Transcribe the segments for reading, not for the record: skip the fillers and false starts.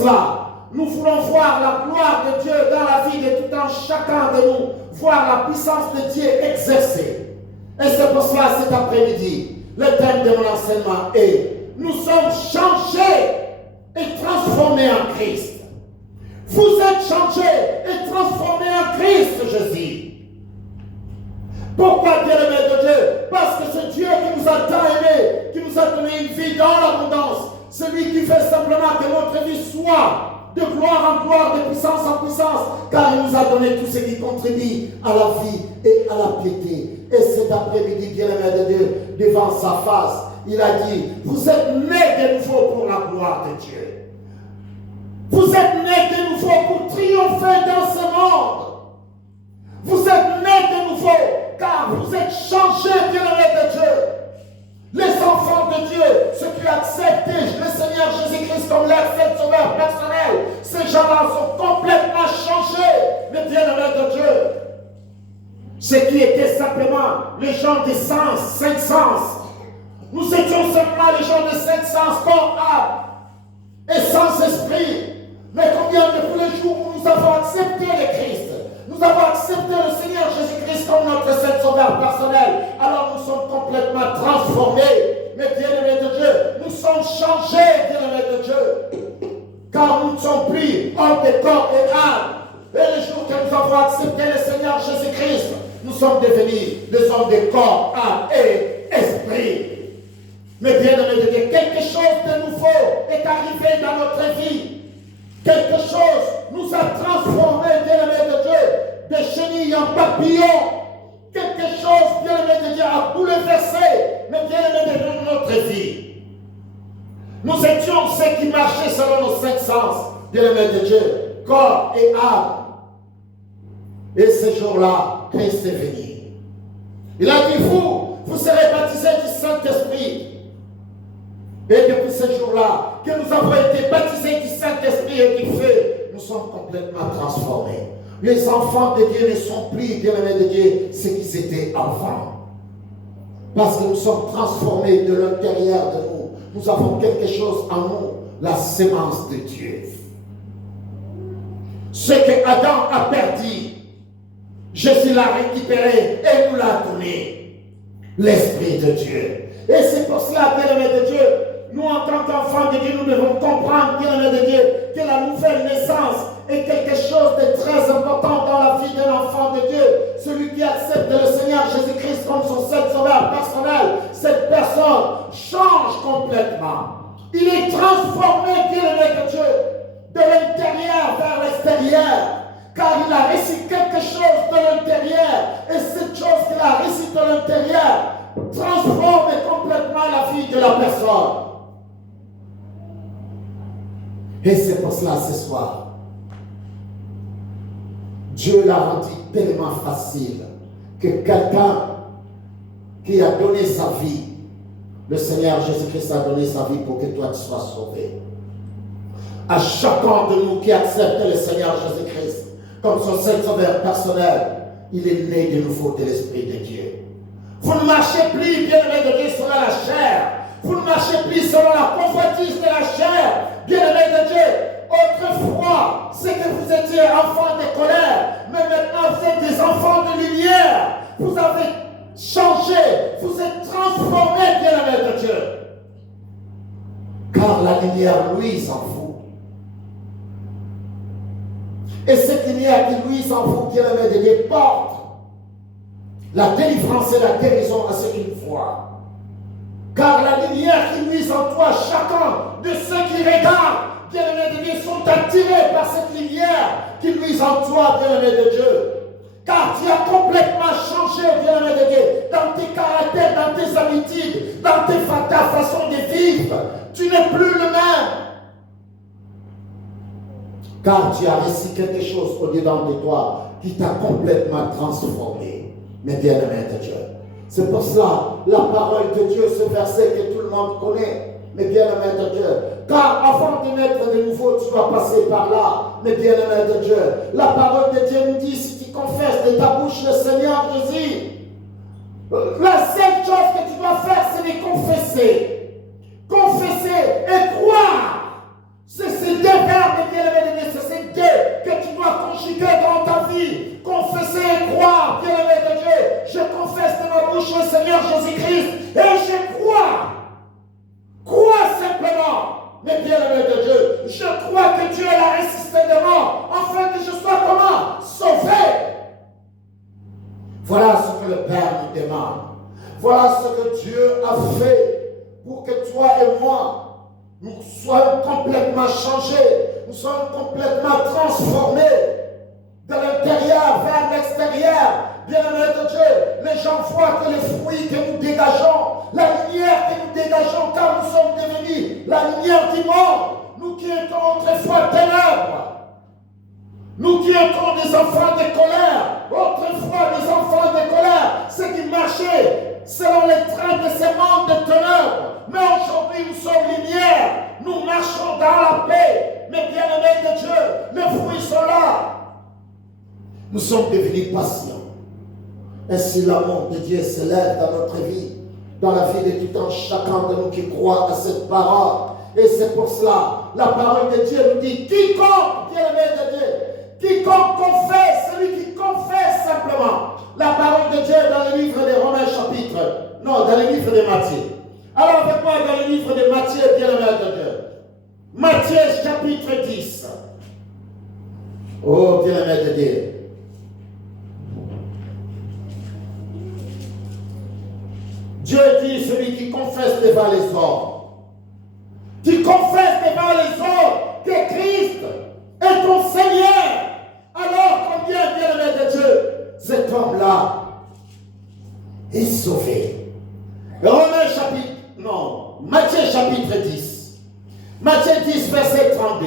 cela, nous voulons voir la gloire de Dieu dans la vie de tout un chacun de nous, voir la puissance de Dieu exercée. Et c'est pour cela, cet après-midi, le thème de mon enseignement est « Nous sommes changés et transformés en Christ ». Vous êtes changés et transformés en Christ, je dis. Pourquoi, bien-aimé de Dieu? Parce que c'est Dieu qui nous a tant aimés, qui nous a donné une vie dans l'abondance. Celui qui fait simplement que notre vie soit de gloire en gloire, de puissance en puissance, car il nous a donné tout ce qui contribue à la vie et à la piété. Et cet après-midi, bien-aimé de Dieu, devant sa face, il a dit, vous êtes nés de nouveau pour la gloire de Dieu. Vous êtes nés de nouveau pour triompher dans ce monde. Vous êtes nés de nouveau, car vous êtes changés, bien-aimés de Dieu. Les enfants de Dieu, ceux qui acceptent le Seigneur Jésus-Christ comme leur seul sauveur personnel, ces gens-là sont complètement changés, les bien-aimés de Dieu. Ceux qui étaient simplement les gens des sens, cinq sens. Nous étions simplement les gens de cinq sens, corps, âme et sans esprit. Mais combien de tous les jours où nous avons accepté le Christ, nous avons accepté le Seigneur Jésus-Christ comme notre seul sauveur personnel, alors nous sommes complètement transformés. Mais bien-aimés de Dieu, nous sommes changés, bien-aimés de Dieu. Car nous ne sommes plus hommes de corps et âme. Et le jour que nous avons accepté le Seigneur Jésus-Christ, nous sommes devenus des hommes de corps, âme et esprit. Mais bien-aimés de Dieu, quelque chose de nouveau est arrivé dans notre vie. Quelque chose nous a transformés, bien-aimés de Dieu, des chenilles en papillons. Quelque chose, bien-aimés de Dieu, a bouleversé, mais bien-aimés de Dieu, notre vie. Nous étions ceux qui marchaient selon nos cinq sens, bien-aimés de Dieu, corps et âme. Et ce jour-là, Christ est venu. Il a dit, vous serez baptisés du Saint-Esprit. Et depuis ce jour-là, que nous avons été baptisés du Saint-Esprit et du feu, nous sommes complètement transformés. Les enfants de Dieu ne sont plus, bien-aimés de Dieu, ce qu'ils étaient avant. Parce que nous sommes transformés de l'intérieur de nous. Nous avons quelque chose en nous, la sémence de Dieu. Ce que Adam a perdu, Jésus l'a récupéré et nous l'a donné. L'Esprit de Dieu. Et c'est pour cela, bien-aimés de Dieu, nous, en tant qu'enfants de Dieu, nous devons comprendre, bien-aimés de Dieu, que la nouvelle naissance est quelque chose de très important dans la vie d'un enfant de Dieu. Celui qui accepte le Seigneur Jésus-Christ comme son seul sauveur personnel, cette personne change complètement. Il est transformé, bien-aimé de Dieu, de l'intérieur vers l'extérieur. Car il a reçu quelque chose de l'intérieur. Et cette chose qu'il a reçue de l'intérieur transforme complètement la vie de la personne. Et c'est pour cela, ce soir, Dieu l'a rendu tellement facile que quelqu'un qui a donné sa vie, le Seigneur Jésus-Christ a donné sa vie pour que toi tu sois sauvé. À chacun de nous qui accepte le Seigneur Jésus-Christ comme son seul sauveur personnel, il est né de nouveau de l'Esprit de Dieu. Vous ne marchez plus, bien-aimés de Dieu, selon la chair. Vous ne marchez plus selon la convoitise de la chair, bien-aimés de Dieu. Autrefois, c'est que vous étiez enfants de colère, mais maintenant vous êtes des enfants de lumière. Vous avez changé, vous êtes transformés, bien-aimés de Dieu. Car la lumière luise en vous. Et cette lumière qui luise en vous, bien-aimés de Dieu, porte la délivrance et la guérison à ceux qui le voient. Car la lumière qui luise en toi, chacun de ceux qui regardent, bien-aimés de Dieu, sont attirés par cette lumière qui luise en toi, bien-aimés de Dieu. Car tu as complètement changé, bien-aimé de Dieu, dans tes caractères, dans tes habitudes, dans ta façon de vivre. Tu n'es plus le même. Car tu as reçu quelque chose au-dedans de toi qui t'a complètement transformé. Mais bien-aimé de Dieu. C'est pour cela, la parole de Dieu, ce verset que tout le monde connaît, mais bien-aimé de Dieu. Car avant de naître de nouveau, tu dois passer par là, mais bien-aimé de Dieu. La parole de Dieu nous dit, si tu confesses de ta bouche le Seigneur Jésus, la seule chose que tu dois faire, c'est de confesser. Confesser et croire. C'est ces deux verbes a fait pour que toi et moi, nous soyons complètement changés, nous soyons complètement transformés de l'intérieur vers l'extérieur. Bien-aimé de Dieu, les gens voient que les fruits que nous dégageons, la lumière que nous dégageons, car nous sommes devenus la lumière du monde. Nous qui étions autrefois ténèbres, nous qui étions des enfants de colère, autrefois des enfants de colère, ceux qui marchaient selon les trains de ces mondes de ténèbres. Mais aujourd'hui, nous sommes lumière, nous marchons dans la paix. Mais bien-aimés de Dieu, les fruits sont là. Nous sommes devenus patients. Ainsi, l'amour de Dieu s'élève dans notre vie, dans la vie de tout un chacun de nous qui croit à cette parole. Et c'est pour cela, la parole de Dieu nous dit, quiconque, bien-aimé de Dieu, quiconque confesse, celui qui confesse simplement la parole de Dieu dans le livre de Romains chapitre, non, dans le livre de Matthieu. Alors avec moi dans le livre de Matthieu, bien-aimé de Dieu. Matthieu chapitre 10. Oh, bien-aimé de Dieu. Dieu dit, celui qui confesse devant les hommes, qui confesse devant les hommes que Christ est ton Seigneur, alors combien, bien-aimé de Dieu, cet homme-là est sauvé. Matthieu chapitre 10. Matthieu 10, verset 32.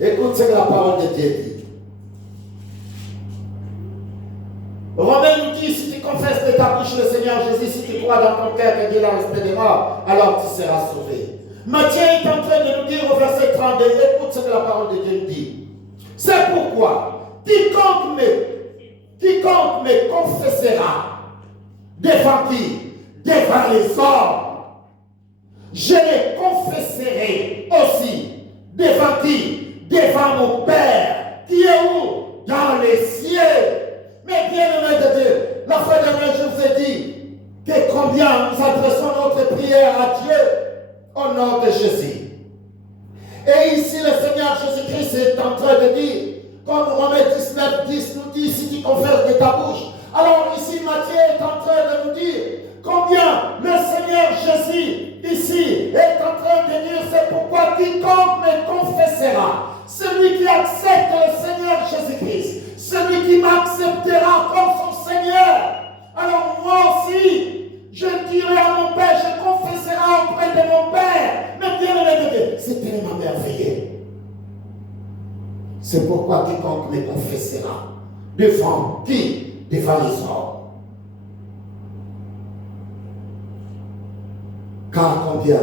Écoute ce que la parole de Dieu dit. Romains nous dit, si tu confesses de ta bouche le Seigneur Jésus, si tu crois dans ton cœur que Dieu l'a resté des morts, alors tu seras sauvé. Matthieu est en train de nous dire au verset 32, écoute ce que la parole de Dieu nous dit. C'est pourquoi, quiconque me confessera, devant qui? Devant les hommes. Je les confesserai aussi. Devant qui? Devant mon Père, qui est où? Dans les cieux. Mais bien-aimé de Dieu, la fois dernière, je vous ai dit que combien nous adressons notre prière à Dieu au nom de Jésus. Et ici, le Seigneur Jésus-Christ est en train de dire, comme Romains 19, 10 nous dit, si tu confesses de ta bouche. Alors ici, Matthieu est en train de nous dire combien le Seigneur Jésus, ici, est en train de dire, c'est pourquoi quiconque me confessera, celui qui accepte le Seigneur Jésus-Christ, celui qui m'acceptera comme son Seigneur. Alors moi aussi, je dirai à mon Père, je confesserai auprès de mon Père. Mais bien, c'est tellement merveilleux. C'est pourquoi quiconque me confessera devant qui? Devant les hommes. Car combien?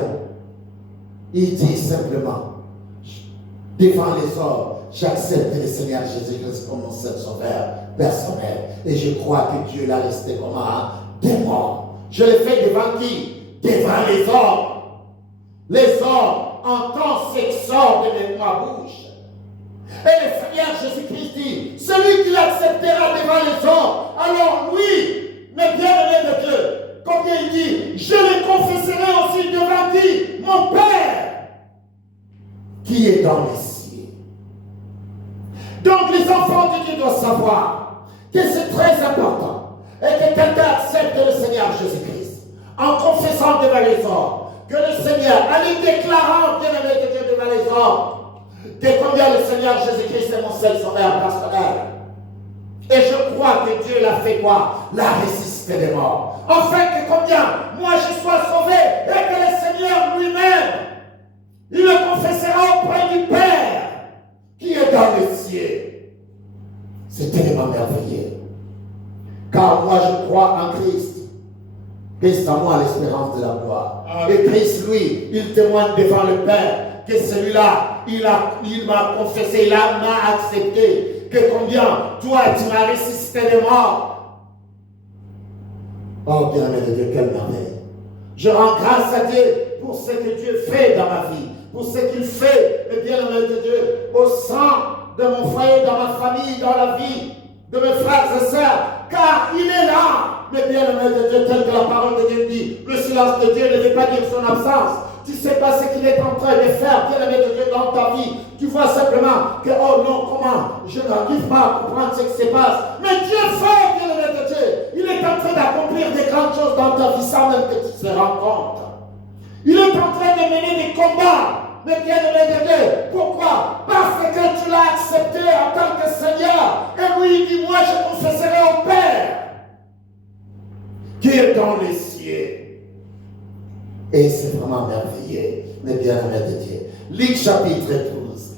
Il dit simplement, devant les hommes, j'accepte le Seigneur Jésus-Christ comme mon seul sauveur personnel. Et je crois que Dieu l'a resté comme un démon. Je l'ai fait devant qui? Devant les hommes. Les hommes entendent ce qui sort de ma bouche. Et le Seigneur Jésus-Christ dit, celui qui l'acceptera devant les hommes, alors lui, mais bien-aimé de Dieu, combien il dit, je le confesserai aussi devant qui? Mon Père, qui est dans les cieux. Donc les enfants de Dieu doivent savoir que c'est très important et que quelqu'un accepte le Seigneur Jésus-Christ en confessant devant les hommes que le Seigneur, en lui déclarant, bien-aimé de Dieu devant les hommes, que combien le Seigneur Jésus-Christ est mon seul sauveur personnel. Et je crois que Dieu l'a fait quoi? L'a ressuscité des morts. Afin que combien moi je sois sauvé et que le Seigneur lui-même, il me confessera auprès du Père qui est dans les cieux. C'est tellement merveilleux. Car moi je crois en Christ. Christ en moi l'espérance de la gloire. Et Christ, lui, il témoigne devant le Père que celui-là, il m'a confessé, il m'a accepté. Que combien, toi, tu m'as ressuscité des morts. Oh, bien-aimé de Dieu, quelle merveille. Je rends grâce à Dieu pour ce que Dieu fait dans ma vie, pour ce qu'il fait, et bien-aimé de Dieu, au sein de mon foyer, dans ma famille, dans la vie de mes frères et sœurs, car il est là. Mais bien-aimé de Dieu, tel que la parole de Dieu dit, le silence de Dieu ne veut pas dire son absence. Tu ne sais pas ce qu'il est en train de faire, bien-aimé de Dieu, dans ta vie. Tu vois simplement que, oh non, comment? Je n'arrive pas à comprendre ce qui se passe. Mais Dieu fait, bien-aimé de Dieu. Il est est en train d'accomplir des grandes choses dans ta vie sans même que tu te rends compte. Il est en train de mener des combats. Mais bien-aimé de Dieu, pourquoi? Parce que tu l'as accepté en tant que Seigneur. Et lui, il dit, moi, je confesserai au Père qui est dans les cieux. Et c'est vraiment merveilleux, mes bien-aimés de Dieu. Luc chapitre 12.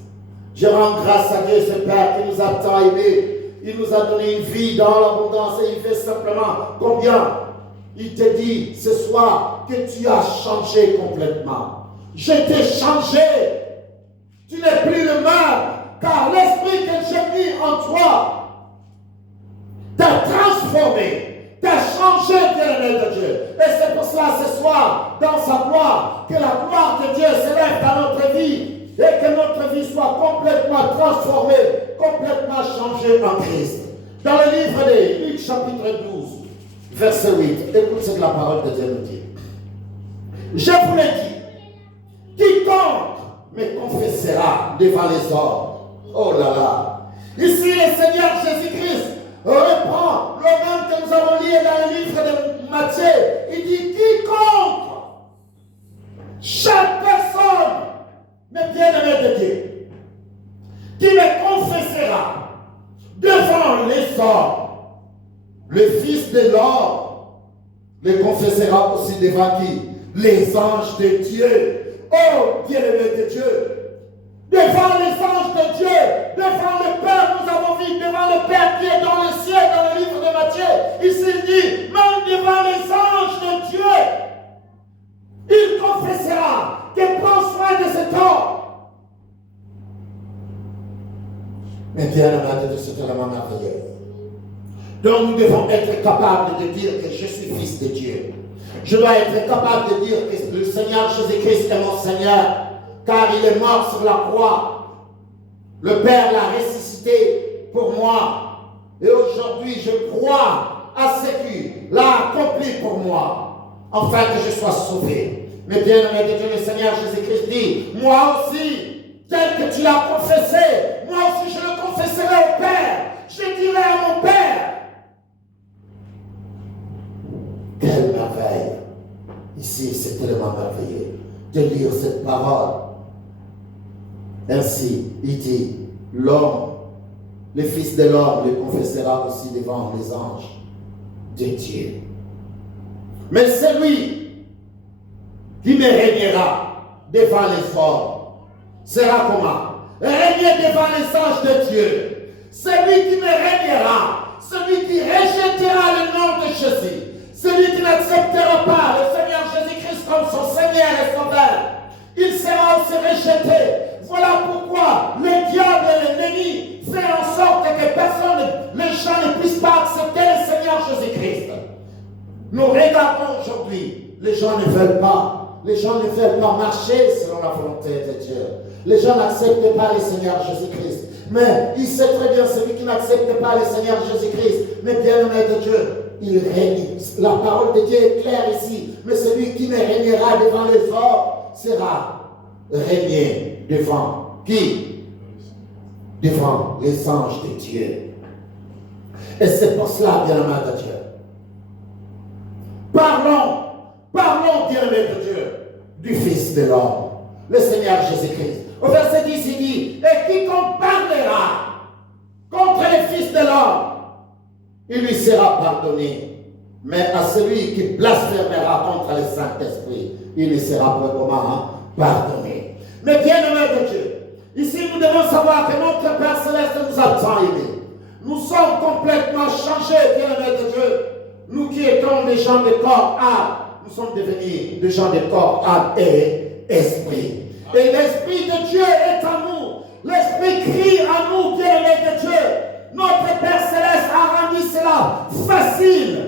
Je rends grâce à Dieu, ce Père qui nous a tant aimés. Il nous a donné une vie dans l'abondance et il fait simplement combien? Il te dit ce soir que tu as changé complètement. Je t'ai changé. Tu n'es plus le même, car l'esprit que j'ai mis en toi t'a transformé, t'a changé, bien-aimé de Dieu. Et c'est pour cela ce soir, dans sa gloire, que la gloire de Dieu s'élève dans notre vie et que notre vie soit complètement transformée, complètement changée en Christ. Dans le livre de Luc chapitre 12, verset 8, écoute ce que la parole de Dieu nous dit. Je vous l'ai dit, quiconque me confessera devant les hommes. Oh là là. Ici, le Seigneur Jésus-Christ reprend le même que nous avons lu dans le livre de Matthieu. Il dit quiconque, chaque personne, mais bien-aimé de Dieu, qui me confessera devant les hommes, le Fils de l'homme le confessera aussi devant qui? Les anges de Dieu. Oh, bien-aimé de Dieu, devant les anges de Dieu, devant le Père, nous avons vu, devant le Père qui est dans le ciel, dans le livre de Matthieu, ici il dit, même devant les anges de Dieu, il confessera qu'il prend soin de cet homme. Mais bien-aimé de Dieu, c'est tellement merveilleux. Donc nous devons être capables de dire que je suis fils de Dieu. Je dois être capable de dire que le Seigneur Jésus-Christ est mon Seigneur, car il est mort sur la croix. Le Père l'a ressuscité pour moi. Et aujourd'hui, je crois à ce qu'il l'a accompli pour moi, afin que je sois sauvé. Mais bien aimé de Dieu, le Seigneur Jésus-Christ dit, moi aussi, tel que tu l'as confessé, moi aussi je le confesserai au Père. Je dirai à mon Père. Quelle merveille! Ici, c'est tellement merveilleux de lire cette parole. Ainsi, il dit, l'homme, le Fils de l'homme, le confessera aussi devant les anges de Dieu. Mais celui qui me régnera devant les hommes sera comment? Régner devant les anges de Dieu. Celui qui me régnera, celui qui rejettera le nom de Jésus, celui qui n'acceptera pas le Seigneur Jésus-Christ comme son Seigneur et Sauveur, il sera aussi rejeté. Voilà pourquoi le diable et l'ennemi fait en sorte que personne, les gens ne puissent pas accepter le Seigneur Jésus-Christ. Nous regardons aujourd'hui, les gens ne veulent pas. Les gens ne veulent pas marcher selon la volonté de Dieu. Les gens n'acceptent pas le Seigneur Jésus-Christ. Mais il sait très bien celui qui n'accepte pas le Seigneur Jésus-Christ, mais bien-aimé de Dieu, il règne. La parole de Dieu est claire ici. Mais celui qui me régnera devant les hommes sera régné devant qui? Devant les anges de Dieu. Et c'est pour cela, bien-aimé de Dieu. Parlons, bien-aimé de Dieu, du Fils de l'homme, le Seigneur Jésus-Christ. Au verset 10, il dit, et quiconque parlera contre le Fils de l'homme, il lui sera pardonné. Mais à celui qui blasphémera contre le Saint-Esprit, il lui sera pardonné. Mais bien-aimé de Dieu, ici nous devons savoir que notre Père Céleste nous a tant aimés. Nous sommes complètement changés, bien-aimé de Dieu. Nous qui étions des gens de corps, âme, nous sommes devenus des gens de corps, âme et esprit. Et l'Esprit de Dieu est en nous. L'Esprit crie en nous, bien-aimé de Dieu. Notre Père Céleste a rendu cela facile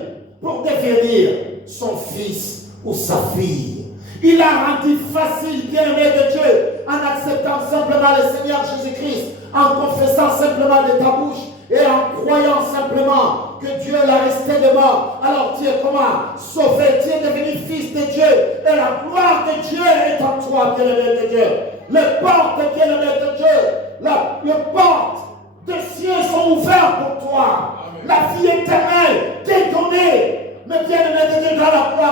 pour devenir son fils ou sa fille. Il a rendu facile, bien-aimé de Dieu, en acceptant simplement le Seigneur Jésus-Christ, en confessant simplement de ta bouche et en croyant simplement que Dieu l'a resté de mort. Alors tu es comment? Sauvé, tu es devenu fils de Dieu et la gloire de Dieu est en toi, bien-aimé de Dieu. Les portes, bien-aimé de Dieu, les portes des cieux sont ouvertes pour toi. Amen. La vie éternelle t'est donnée.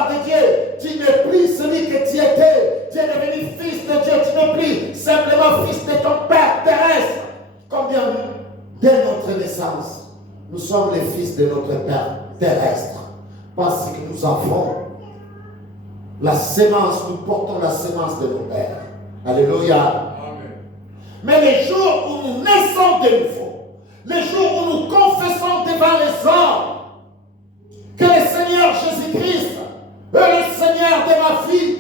gloire de Dieu. Tu n'es plus celui que tu étais. Tu es devenu fils de Dieu. Tu n'es plus simplement fils de ton Père terrestre. Combien dès notre naissance, nous sommes les fils de notre Père terrestre. Parce que nous avons la sémence, nous portons la sémence de nos pères. Alléluia. Amen. Mais les jours où nous naissons de nouveau, les jours où nous confessons devant les hommes que le Seigneur Jésus-Christ est le Seigneur de ma vie,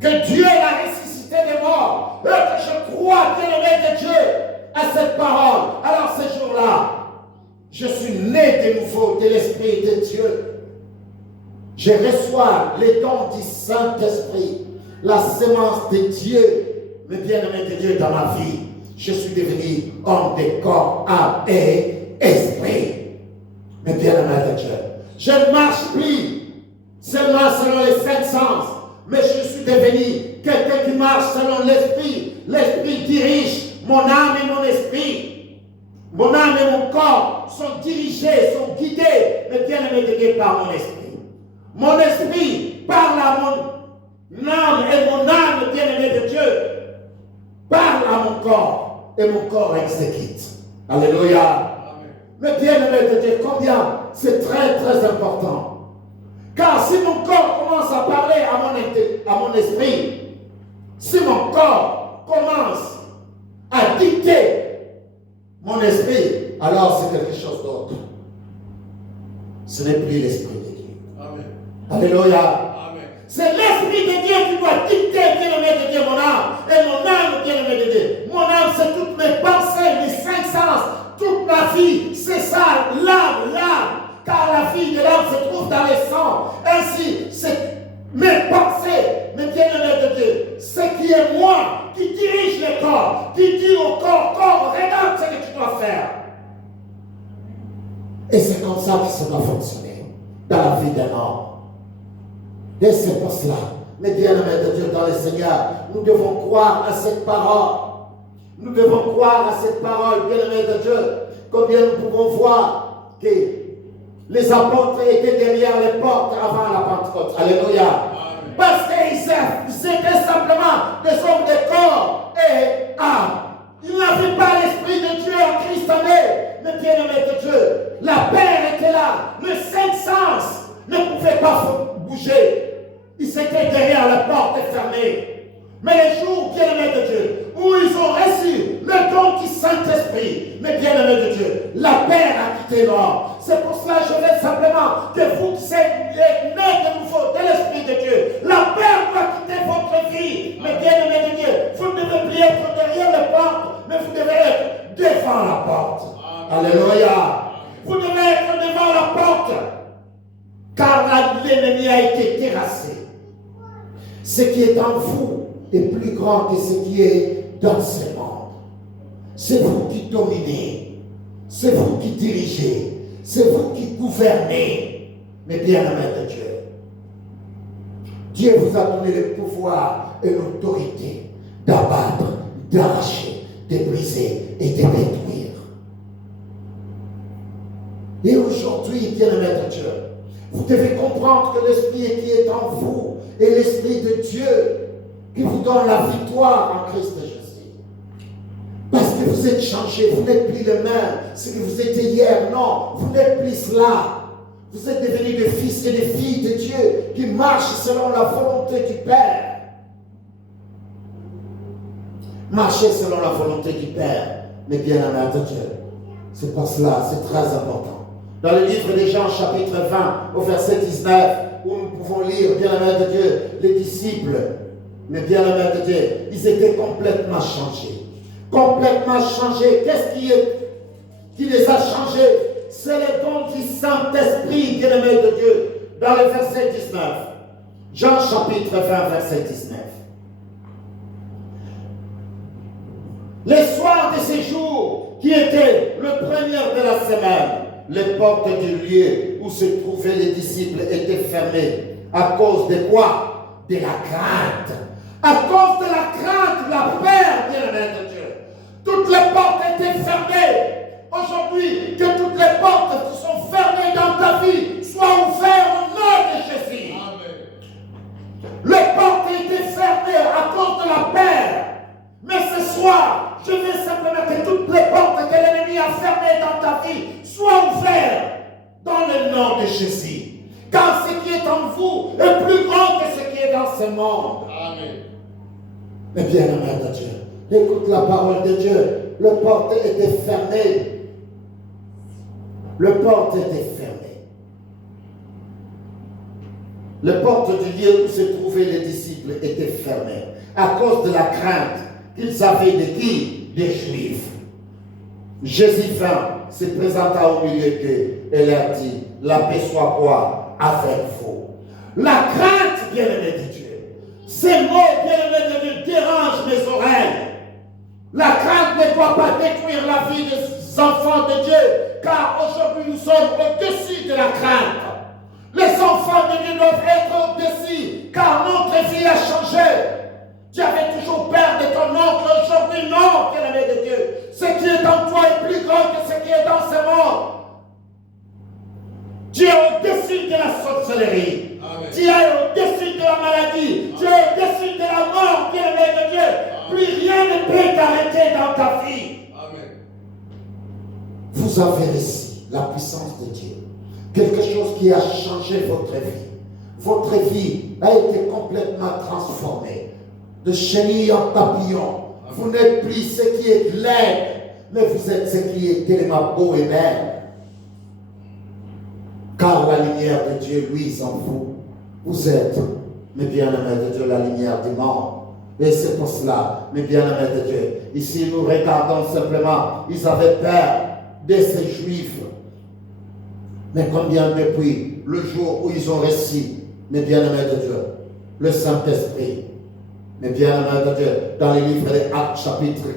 que Dieu l'a ressuscité des morts, et que je crois, bien-aimé de Dieu, à cette parole, alors ce jour-là, je suis né de nouveau de l'Esprit de Dieu. Je reçois les dons du Saint-Esprit, la sémence de Dieu, mes bien-aimés de Dieu dans ma vie. Je suis devenu homme de corps, âme et esprit. Mes bien-aimés de Dieu. Je ne marche plus seulement selon les cinq sens, mais je suis devenu quelqu'un qui marche selon l'Esprit. L'Esprit dirige mon âme et mon esprit. Mon âme et mon corps sont dirigés, sont guidés, mes bien-aimés de Dieu, par mon esprit. Mon esprit parle à mon âme et mon âme, bien-aimé de Dieu, parle à mon corps et mon corps exécute. Alléluia. Amen. Mais bien-aimé de Dieu, combien c'est très très important. Car si mon corps commence à parler à mon esprit, si mon corps commence à dicter mon esprit, alors c'est quelque chose d'autre. Ce n'est plus l'esprit de Dieu. Amen. Alléluia. Amen. C'est l'esprit de Dieu qui doit dicter, bien-aimé de Dieu, mon âme. Et mon âme, bien-aimé de Dieu. Mon âme, c'est toutes mes pensées, mes cinq sens, toute ma vie. C'est ça, l'âme. Car la vie de l'âme se trouve dans les sangs. Ainsi, c'est mes pensées, mes bien-aimés de Dieu. Ce qui est moi qui dirige le corps, qui dit au corps, regarde ce que tu dois faire. Et c'est comme ça que ça doit fonctionner dans la vie d'un homme. Et c'est pour cela, mes bien-aimés de Dieu dans le Seigneur, nous devons croire à cette parole. Nous devons croire à cette parole, bien-aimés de Dieu. Combien nous pouvons voir que les apôtres étaient derrière les portes avant la Pentecôte. Alléluia. Amen. Parce qu'ils étaient simplement des hommes de corps et âme. Ils n'avaient pas l'Esprit de Dieu en Christ en eux. Mais bien-aimés de Dieu, la paix était là. Le cinq sens ne pouvait pas bouger. Ils étaient derrière la porte fermée. Mais les jours, bien-aimés de Dieu, où ils ont reçu le don du Saint-Esprit, mais bien-aimés de Dieu, la paix a quitté l'homme. C'est pour cela que je veux simplement que vous qui êtes nés de nouveau de l'Esprit de Dieu, la paix doit quitter votre vie. Mais bien-aimés de Dieu, vous ne devez plus être derrière la porte, mais vous devez être devant la porte. Alléluia. Vous devez être devant la porte, car l'ennemi a été terrassé. Ce qui est en vous est plus grand que ce qui est dans ce monde. C'est vous qui dominez, c'est vous qui dirigez, c'est vous qui gouvernez, mes bien-aimés de Dieu. Dieu vous a donné le pouvoir et l'autorité d'abattre, d'arracher, de briser et de détruire. Et aujourd'hui, bien-aimés de Dieu, vous devez comprendre que l'Esprit qui est en vous est l'Esprit de Dieu qui vous donne la victoire en Christ Jésus. Parce que vous êtes changé, vous n'êtes plus le même, ce que vous étiez hier. Non, vous n'êtes plus cela. Vous êtes devenus des fils et des filles de Dieu qui marchent selon la volonté du Père. Marchez selon la volonté du Père, mais bien aimés de Dieu. C'est pour cela, c'est très important. Dans le livre de Jean, chapitre 20, au verset 19, où nous pouvons lire, bien aimés de Dieu, les disciples, mais bien aimés de Dieu, ils étaient complètement changés. Complètement changés. Qu'est-ce qui les a changés? C'est le don du Saint-Esprit, bien aimés de Dieu, dans le verset 19. Jean, chapitre 20, verset 19. Les soirs de ces jours, qui étaient le premier de la semaine, les portes du lieu où se trouvaient les disciples étaient fermées. À cause de quoi? De la crainte. À cause de la crainte, la peur, bien-aimés de Dieu. Toutes les portes étaient fermées. Aujourd'hui, que toutes les portes qui sont fermées dans ta vie soient ouvertes au nom de a fermé dans ta vie soit ouvert dans le nom de Jésus. Car ce qui est en vous est plus grand que ce qui est dans ce monde. Amen. Mais bien aimé de Dieu, écoute la parole de Dieu. Le porte était fermé. Le porte était fermé. Le porte du lieu où se trouvaient les disciples était fermé à cause de la crainte qu'ils avaient de qui? Des Juifs. Jésus vint, se présenta au milieu d'eux et leur dit, la paix soit quoi? Avec vous. La crainte, bien-aimé de Dieu, ces mots, bien-aimé de Dieu, dérangent mes oreilles. La crainte ne doit pas détruire la vie des enfants de Dieu, car aujourd'hui nous sommes au-dessus de la crainte. Les enfants de Dieu doivent être au-dessus, car notre vie a changé. Tu avais toujours peur de ton oncle, aujourd'hui non, bien-aimé de Dieu. Ce qui est en toi est plus grand que ce qui est dans ce monde. Tu es au-dessus de la sorcellerie. Amen. Tu es au-dessus de la maladie. Tu es au-dessus de la mort, bien-aimé de Dieu. Plus rien ne peut t'arrêter dans ta vie. Amen. Vous avez ici la puissance de Dieu. Quelque chose qui a changé votre vie. Votre vie a été complètement transformée. De chenille en papillon. Vous n'êtes plus ce qui est laid, mais vous êtes ce qui est tellement beau et belle. Car la lumière de Dieu luise en vous. Vous êtes, mes bien-aimés de Dieu, la lumière du monde. Et c'est pour cela, mes bien-aimés de Dieu, ici nous regardons simplement, ils avaient peur de ces Juifs. Mais combien depuis le jour où ils ont reçu, mes bien-aimés de Dieu, le Saint-Esprit, mes bien-aimés de Dieu, dans les livres des Actes chapitre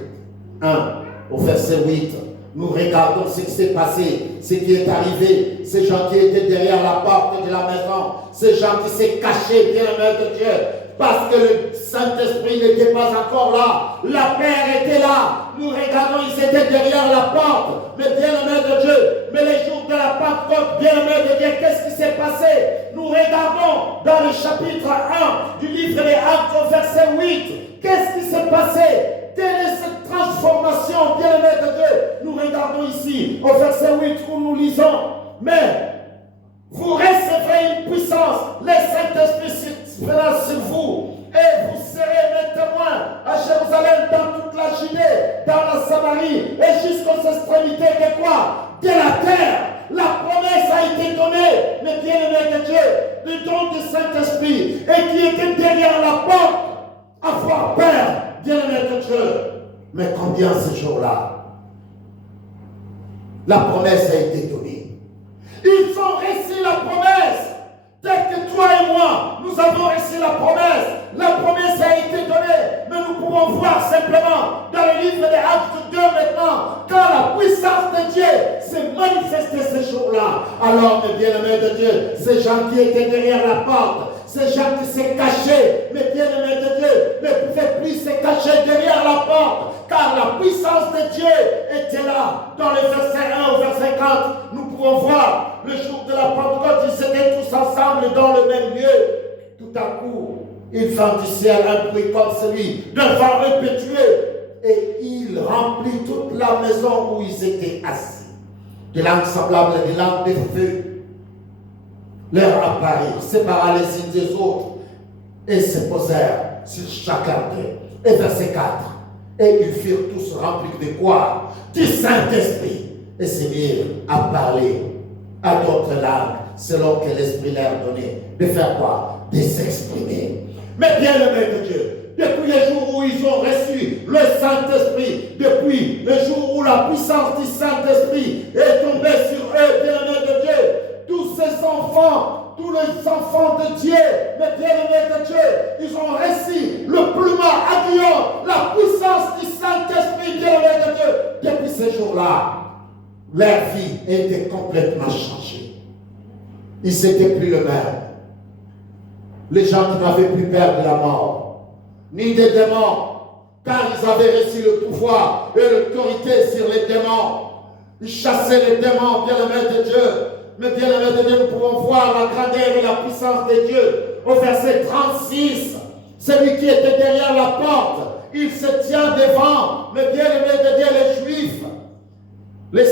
1, au verset 8, nous regardons ce qui s'est passé, ce qui est arrivé, ces gens qui étaient derrière la porte de la maison, ces gens qui s'est cachés, bien-aimés de Dieu, parce que le Saint-Esprit n'était pas encore là, la paix était là. Nous regardons, ils étaient derrière la porte, mais bien-aimés de Dieu, mais les jours de la Pentecôte, bien-aimés de Dieu, qu'est-ce qui s'est passé? Nous regardons dans le chapitre 1 du livre des Actes au verset 8, qu'est-ce qui s'est passé? Quelle est cette transformation, bien-aimés de Dieu? Nous regardons ici au verset 8 où nous lisons, mais vous recevrez une puissance, le Saint-Esprit sera sur vous, et vous serez mes témoins à Jérusalem, dans toute la Judée, dans la Samarie, et jusqu'aux extrémités de quoi? De la terre. La promesse a été donnée, mais bien-aimés de Dieu, le don du Saint-Esprit, et qui était derrière la porte, avoir peur, bien-aimés de Dieu. Mais combien ce jour-là, la promesse a été donnée. Ils ont reçu la promesse. Dès que toi et moi, nous avons reçu la promesse a été donnée. Mais nous pouvons voir simplement dans le livre des Actes 2 maintenant, quand la puissance de Dieu s'est manifestée ce jour-là. Alors, mes bien-aimés de Dieu, ces gens qui étaient derrière la porte, ces gens qui s'est cachés, mes bien-aimés de Dieu, ne pouvaient plus se cacher derrière la porte, car la puissance de Dieu était là. Dans le verset 1 au verset 4, nous pouvons voir le jour de la Pentecôte, ils étaient tous ensemble dans le même lieu. Tout à coup, il vint du ciel un bruit comme celui d'un vent impétueux, et il remplit toute la maison où ils étaient assis. Des langues semblables à des langues de feu leur apparurent, séparant les uns des autres, et se posèrent sur chacun d'eux. Et verset 4. Et ils furent tous remplis de quoi? Du Saint-Esprit, et se mirent à parler à d'autres langues, selon que l'Esprit leur donnait. De faire quoi? De s'exprimer. Mais bien aimé de Dieu, depuis le jour où ils ont reçu le Saint-Esprit, depuis le jour où la puissance du Saint-Esprit est tombée sur eux, bien aimé de Dieu, tous ces enfants, tous les enfants de Dieu, mais bien aimés de Dieu, ils ont reçu le plumat aiguillon, la puissance du Saint-Esprit, bien aimé de Dieu. Depuis ce jour-là, leur vie était complètement changée. Ils n'étaient plus le même. Les gens qui n'avaient plus peur de la mort, ni des démons, car ils avaient reçu le pouvoir et l'autorité sur les démons. Ils chassaient les démons, bien-aimés de Dieu. Mais bien-aimés de Dieu, nous pouvons voir la grandeur et la puissance de Dieu. Au verset 36, celui qui était derrière la porte, il se tient devant, mais bien-aimés de Dieu, les Juifs, les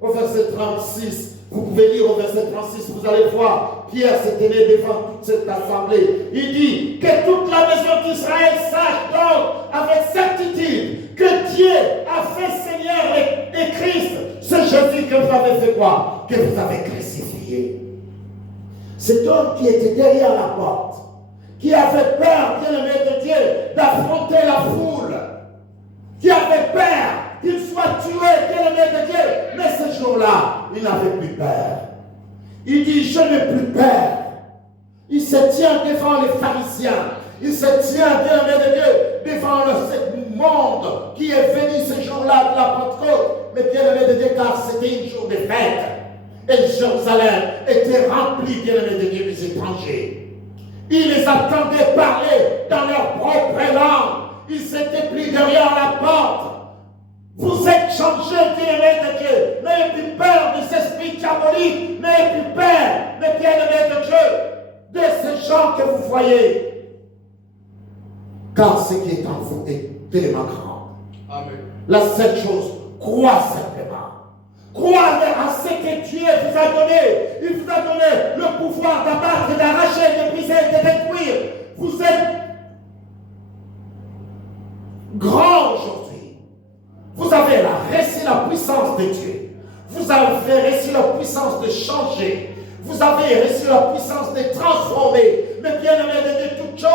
au verset 36. Vous pouvez lire au verset 36, vous allez voir, Pierre s'est tenu devant toute cette assemblée. Il dit que toute la maison d'Israël sache donc avec certitude que Dieu a fait Seigneur et Christ, ce Jésus que vous avez fait quoi? Que vous avez crucifié. Cet homme qui était derrière la porte, qui avait peur, bien-aimé de Dieu, d'affronter la foule, qui avait peur qu'il soit tué, bien-aimé de Dieu. Mais ce jour-là, il n'avait plus peur. Il dit, je n'ai plus peur. Il se tient devant les pharisiens. Il se tient, bien-aimé de Dieu, devant ce monde qui est venu ce jour-là de la Pentecôte. Mais bien-aimé de Dieu, car c'était un jour de fête. Et Jérusalem était remplie, bien-aimé de Dieu, des étrangers. Il les attendait parler dans leur propre langue. Il s'était pris derrière la porte. Vous êtes changés, bien-aimés de Dieu. N'ayez plus peur des esprits diaboliques. N'ayez plus peur, mes bien-aimés de Dieu, de ces gens que vous voyez. Car ce qui est en vous est tellement grand. Amen. La seule chose, crois simplement. Croyez à ce que Dieu vous a donné. Il vous a donné le pouvoir d'abattre, d'arracher, de briser, de détruire. Vous êtes grand aujourd'hui. Vous avez reçu la puissance de Dieu. Vous avez reçu la puissance de changer. Vous avez reçu la puissance de transformer. Mais bien-aimé de Dieu, toute chose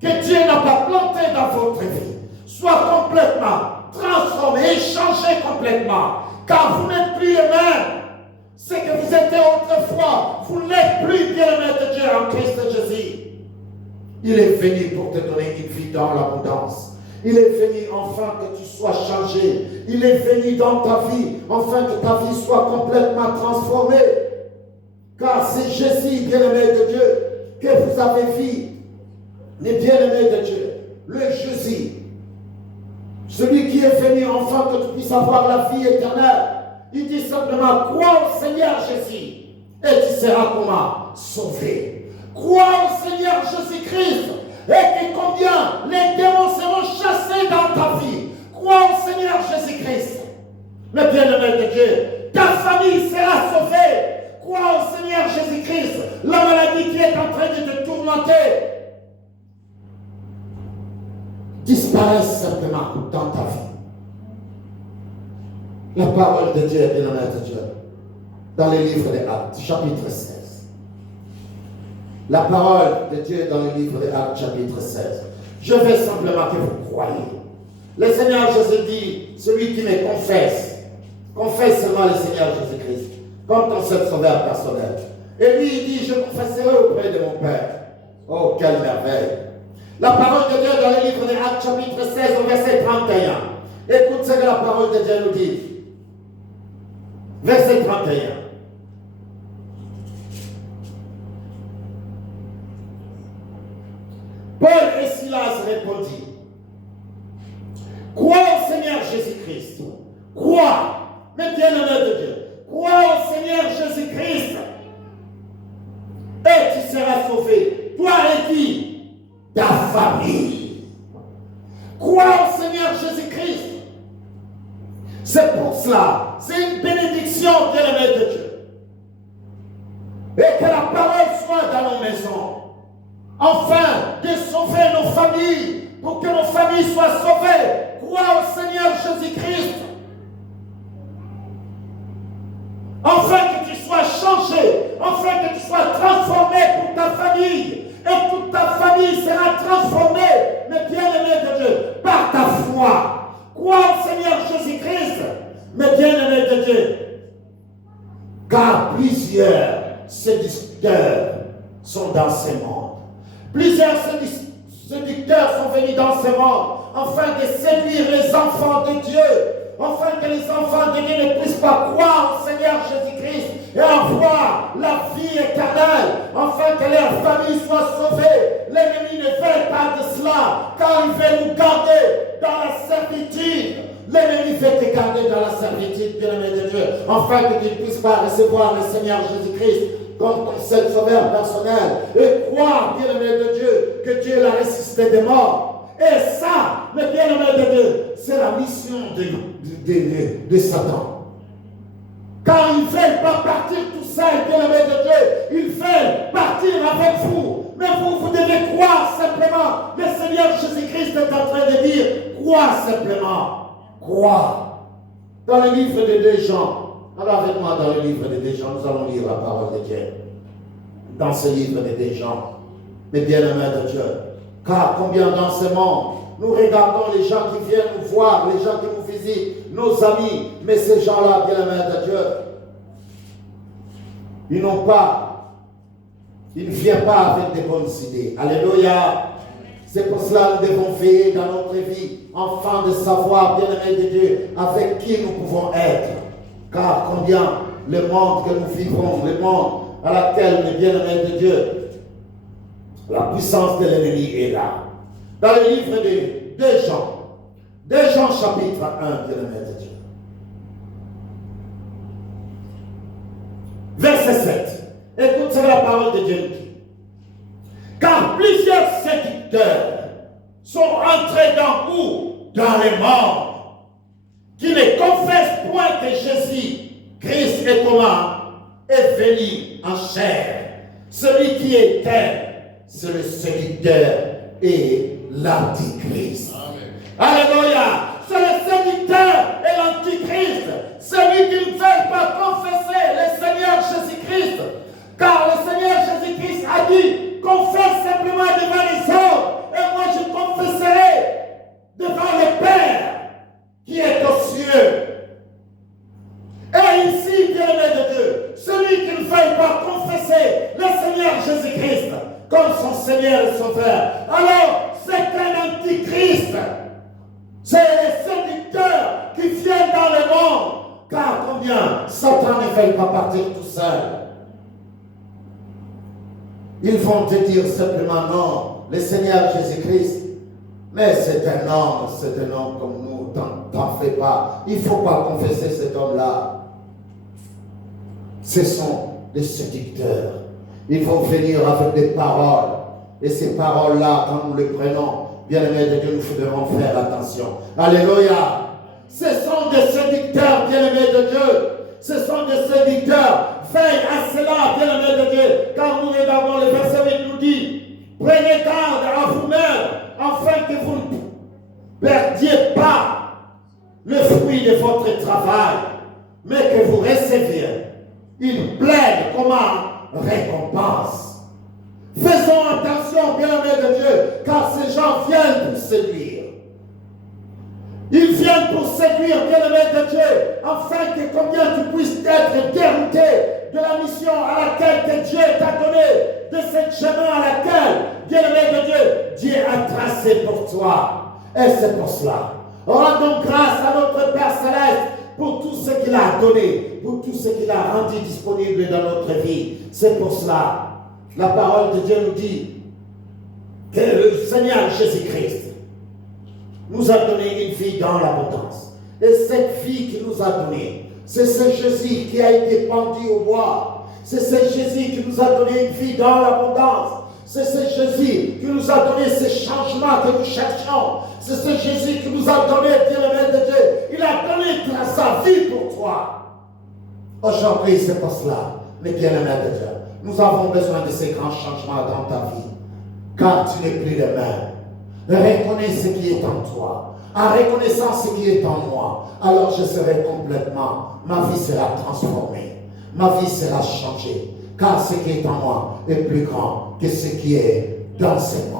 que Dieu n'a pas planté dans votre vie soit complètement transformé et changé complètement. Car vous n'êtes plus le même. Ce que vous étiez autrefois, vous n'êtes plus, bien-aimé de Dieu, en Christ Jésus. Il est venu pour te donner une vie dans l'abondance. Il est venu enfin que tu sois changé. Il est venu dans ta vie, afin que ta vie soit complètement transformée. Car c'est Jésus, bien-aimé de Dieu, que vous avez vu. Les bien-aimés de Dieu, le Jésus, celui qui est venu enfin que tu puisses avoir la vie éternelle. Il dit simplement, crois au Seigneur Jésus, et tu seras comment? Sauvé. Crois au Seigneur Jésus-Christ, et que combien les démons seront chassés dans ta vie. Crois au Seigneur Jésus-Christ. Le bien-aimé de Dieu, ta famille sera sauvée. Crois au Seigneur Jésus-Christ. La maladie qui est en train de te tourmenter disparaît simplement dans ta vie. La parole de Dieu, bien-aimé de Dieu, dans les livres des Actes, chapitre 16. La parole de Dieu dans le livre des Actes, chapitre 16. Je veux simplement que vous croyez. Le Seigneur Jésus dit, celui qui me confesse seulement le Seigneur Jésus-Christ, comme ton seul sauveur personnel. Et lui, il dit, je confesserai auprès de mon Père. Oh, quelle merveille. La parole de Dieu dans le livre des Actes, chapitre 16, au verset 31. Écoute ce que la parole de Dieu nous dit. Verset 31. Paul et Silas répondit, crois au Seigneur Jésus-Christ. Crois, mais bien-aimé de Dieu. Crois au Seigneur Jésus-Christ et tu seras sauvé. Toi et qui? Ta famille. Crois au Seigneur Jésus-Christ. C'est pour cela, c'est une bénédiction, bien-aimé de Dieu. Et que la parole soit dans nos maisons. Enfin, de sauver nos familles, pour que nos familles soient sauvées. Crois au Seigneur Jésus-Christ. Enfin que tu sois changé, enfin que tu sois transformé pour ta famille. Et toute ta famille sera transformée, mais bien-aimé de Dieu, par ta foi. Crois au Seigneur Jésus-Christ, mais bien-aimé de Dieu. Car plusieurs séducteurs sont dans ce monde. Plusieurs séducteurs sont venus dans ce monde afin de séduire les enfants de Dieu, afin que les enfants de Dieu ne puissent pas croire au Seigneur Jésus-Christ et avoir la vie éternelle, afin que leur famille soit sauvée. L'ennemi ne veut pas de cela, car il veut nous garder dans la servitude. L'ennemi veut te garder dans la servitude, bien-aimé de Dieu, afin que tu ne puisses pas recevoir le Seigneur Jésus-Christ comme ton seul sauveur personnel, et croire, bien-aimé de Dieu, que Dieu l'a ressuscité des morts. Et ça, le bien-aimé de Dieu, c'est la mission de Satan. Car ils ne veulent pas partir tout seuls, bien-aimés de Dieu. Ils veulent partir avec vous. Mais vous devez croire simplement. Le Seigneur Jésus-Christ est en train de dire, crois simplement. Crois. Dans le livre de 2 Jean, alors avec moi dans le livre de 2 Jean, nous allons lire la parole de Dieu. Dans ce livre de 2 Jean, mes bien-aimés de Dieu. Car combien dans ce monde, nous regardons les gens qui viennent nous voir, les gens qui nous visitent, nos amis, mais ces gens-là, bien-aimés de Dieu, ils ne viennent pas avec des bonnes idées. Alléluia. C'est pour cela que nous devons veiller dans notre vie, afin de savoir, bien-aimés de Dieu, avec qui nous pouvons être. Car combien le monde que nous vivons, le monde à laquelle les bien-aimés de Dieu, la puissance de l'ennemi est là. Dans le livre de 2 Jean chapitre 1, bien-aimés de Dieu. Verset 7. Écoute, c'est la parole de Dieu. Car plusieurs séducteurs sont entrés dans où? Dans les morts, qui ne confessent point que Jésus-Christ est comment? Est venu en chair. Celui qui est tel, c'est le séducteur et l'antichrist. Alléluia. C'est le séducteur et l'antichrist. Celui qui ne veut pas confesser le Seigneur Jésus-Christ. Car le Seigneur Jésus-Christ a dit, confesse simplement devant les hommes. Et moi je confesserai devant le Père qui est aux cieux. Et ici, bien-aimé de Dieu, celui qui ne veut pas confesser le Seigneur Jésus-Christ comme son Seigneur et Sauveur, alors c'est un antichrist. C'est les séducteurs qui viennent dans le monde. Car combien Satan ne veut pas partir tout seul. Ils vont te dire simplement non, le Seigneur Jésus-Christ, mais c'est un homme comme nous, t'en fais pas. Il ne faut pas confesser cet homme-là. Ce sont des séducteurs. Ils vont venir avec des paroles. Et ces paroles-là, quand nous les prenons, bien-aimés de Dieu, nous devrons faire attention. Alléluia. Ce sont des séducteurs, bien-aimés de Dieu. Ce sont des séducteurs. Veille à cela, bien-aimés de Dieu. Car nous regardons le verset 8 nous dit, prenez garde à vous-même, afin que vous ne perdiez pas le fruit de votre travail, mais que vous receviez une pleine récompense. Faisons attention, bien-aimés de Dieu, car ces gens viennent pour séduire. Ils viennent pour séduire, bien-aimés de Dieu, afin que combien tu puisses être dérouté de la mission à laquelle Dieu t'a donné, de ce chemin à laquelle, bien-aimé de Dieu, Dieu a tracé pour toi. Et c'est pour cela. Rendons grâce à notre Père Céleste pour tout ce qu'il a donné, pour tout ce qu'il a rendu disponible dans notre vie. C'est pour cela. La parole de Dieu nous dit que le Seigneur Jésus-Christ nous a donné une vie dans l'abondance. Et cette vie qu'il nous a donnée, c'est ce Jésus qui a été pendu au bois. C'est ce Jésus qui nous a donné une vie dans l'abondance. C'est ce Jésus qui nous a donné ces changements que nous cherchons. C'est ce Jésus qui nous a donné, bien-aimé de Dieu. Il a donné sa vie pour toi. Aujourd'hui, c'est pour cela, mes bien-aimés de Dieu. Nous avons besoin de ces grands changements dans ta vie. Car tu n'es plus le même. Reconnais ce qui est en toi. En reconnaissant ce qui est en moi, alors je serai complètement, ma vie sera transformée. Ma vie sera changée. Car ce qui est en moi est plus grand que ce qui est dans ce monde.